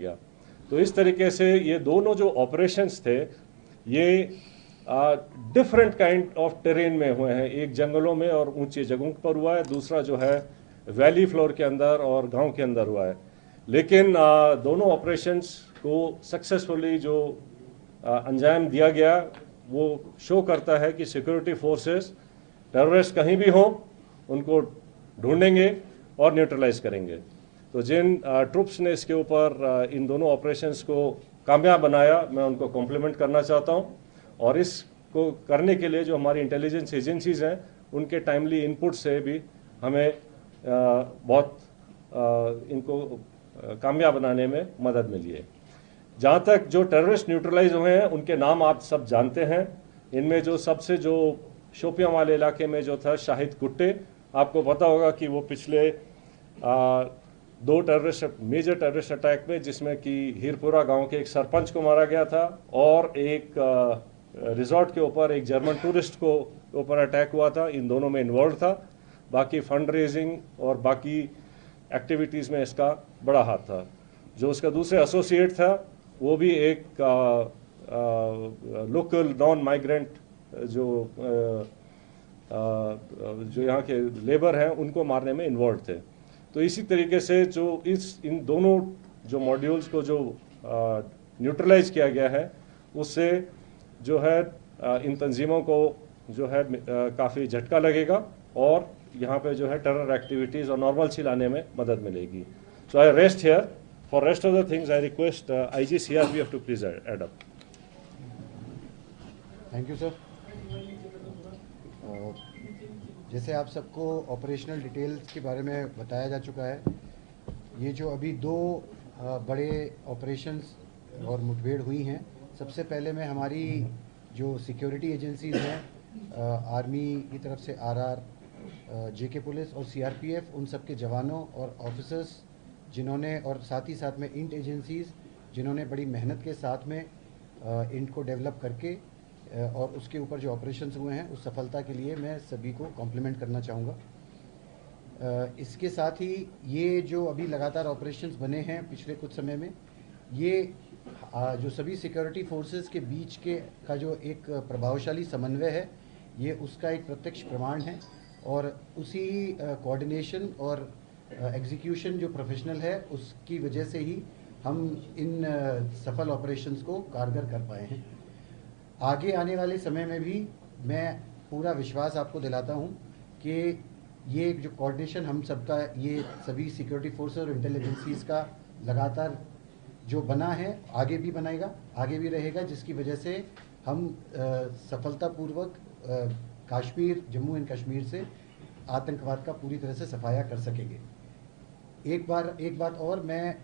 गया। तो इस तरीके से ये दोनों जो ऑपरेशंस थे ये डिफरेंट काइंड ऑफ टेरेन में हुए हैं। एक जंगलों में और ऊंची जगहों पर हुआ है, दूसरा जो है वैली फ्लोर के अंदर और गांव के अंदर हुआ है। लेकिन दोनों ऑपरेशंस को सक्सेसफुली जो अंजाम दिया गया वो शो करता है कि सिक्योरिटी फोर्सेस टेररिस्ट कहीं भी हों उनको ढूंढेंगे और न्यूट्रलाइज करेंगे। तो जिन ट्रुप्स ने इसके ऊपर इन दोनों ऑपरेशंस को कामयाब बनाया, मैं उनको कॉम्प्लीमेंट करना चाहता हूं। और इसको करने के लिए जो हमारी इंटेलिजेंस एजेंसीज हैं उनके टाइमली इनपुट से भी हमें बहुत इनको कामयाब बनाने में मदद मिली है। जहाँ तक जो टेररिस्ट न्यूट्रलाइज हुए हैं उनके नाम आप सब जानते हैं। इनमें जो सबसे जो शोपियां वाले इलाके में जो था शाहिद कुट्टे, आपको पता होगा कि वो पिछले दो मेजर टेररिस्ट अटैक में, जिसमें कि हीरपुरा गांव के एक सरपंच को मारा गया था और एक रिजॉर्ट के ऊपर एक जर्मन टूरिस्ट को ऊपर अटैक हुआ था, इन दोनों में इन्वॉल्व था। बाकी फंड रेजिंग और बाकी एक्टिविटीज़ में इसका बड़ा हाथ था। जो उसका दूसरे एसोसिएट था वो भी एक लोकल नॉन माइग्रेंट जो यहाँ के लेबर हैं उनको मारने में इन्वॉल्व थे। तो इसी तरीके से जो इन दोनों जो मॉड्यूल्स को जो न्यूट्रलाइज किया गया है उससे जो है इन तंजीमों को जो है काफ़ी झटका लगेगा और यहाँ पे जो है टेरर एक्टिविटीज़ और नॉर्मलसी लाने में मदद मिलेगी। So I rest here. For rest of the things I request IG CRPF to please add up. Thank you sir. जैसे आप सबको ऑपरेशनल डिटेल्स के बारे में बताया जा चुका है, ये जो अभी दो बड़े ऑपरेशंस और मुठभेड़ हुई हैं, सबसे पहले मैं हमारी जो सिक्योरिटी एजेंसीज हैं, आर्मी की तरफ से RR, JK पुलिस और CRPF, उन सब के जवानों और ऑफिसर्स जिन्होंने, और साथ ही साथ में इंट एजेंसीज़ जिन्होंने बड़ी मेहनत के साथ में इंट को डेवलप करके और उसके ऊपर जो ऑपरेशंस हुए हैं उस सफलता के लिए मैं सभी को कॉम्प्लीमेंट करना चाहूँगा। इसके साथ ही ये जो अभी लगातार ऑपरेशंस बने हैं पिछले कुछ समय में, ये जो सभी सिक्योरिटी फोर्सेस के बीच के का जो एक प्रभावशाली समन्वय है, ये उसका एक प्रत्यक्ष प्रमाण है। और उसी कोऑर्डिनेशन और एग्जीक्यूशन जो प्रोफेशनल है उसकी वजह से ही हम इन सफल ऑपरेशंस को कारगर कर पाए हैं। आगे आने वाले समय में भी मैं पूरा विश्वास आपको दिलाता हूं कि ये जो कोऑर्डिनेशन हम सबका, ये सभी सिक्योरिटी फोर्सेस और इंटेलिजेंसीज का लगातार जो बना है आगे भी बनाएगा, आगे भी रहेगा, जिसकी वजह से हम सफलतापूर्वक कश्मीर, जम्मू एंड कश्मीर से आतंकवाद का पूरी तरह से सफाया कर सकेंगे। एक बात और, मैं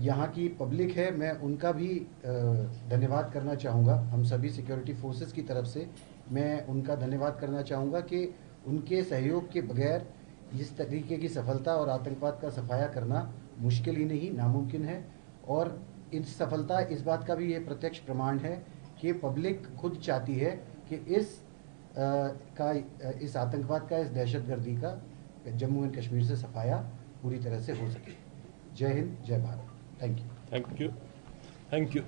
यहाँ की पब्लिक है, मैं उनका भी धन्यवाद करना चाहूँगा। हम सभी सिक्योरिटी फोर्सेस की तरफ से मैं उनका धन्यवाद करना चाहूँगा कि उनके सहयोग के बगैर इस तरीके की सफलता और आतंकवाद का सफाया करना मुश्किल ही नहीं, नामुमकिन है। और इस सफलता, इस बात का भी ये प्रत्यक्ष प्रमाण है कि पब्लिक खुद चाहती है कि इस आतंकवाद का, इस दहशतगर्दी का जम्मू एंड कश्मीर से सफाया पूरी तरह से हो सके। जय हिंद, जय Bharat. Thank you. Thank you.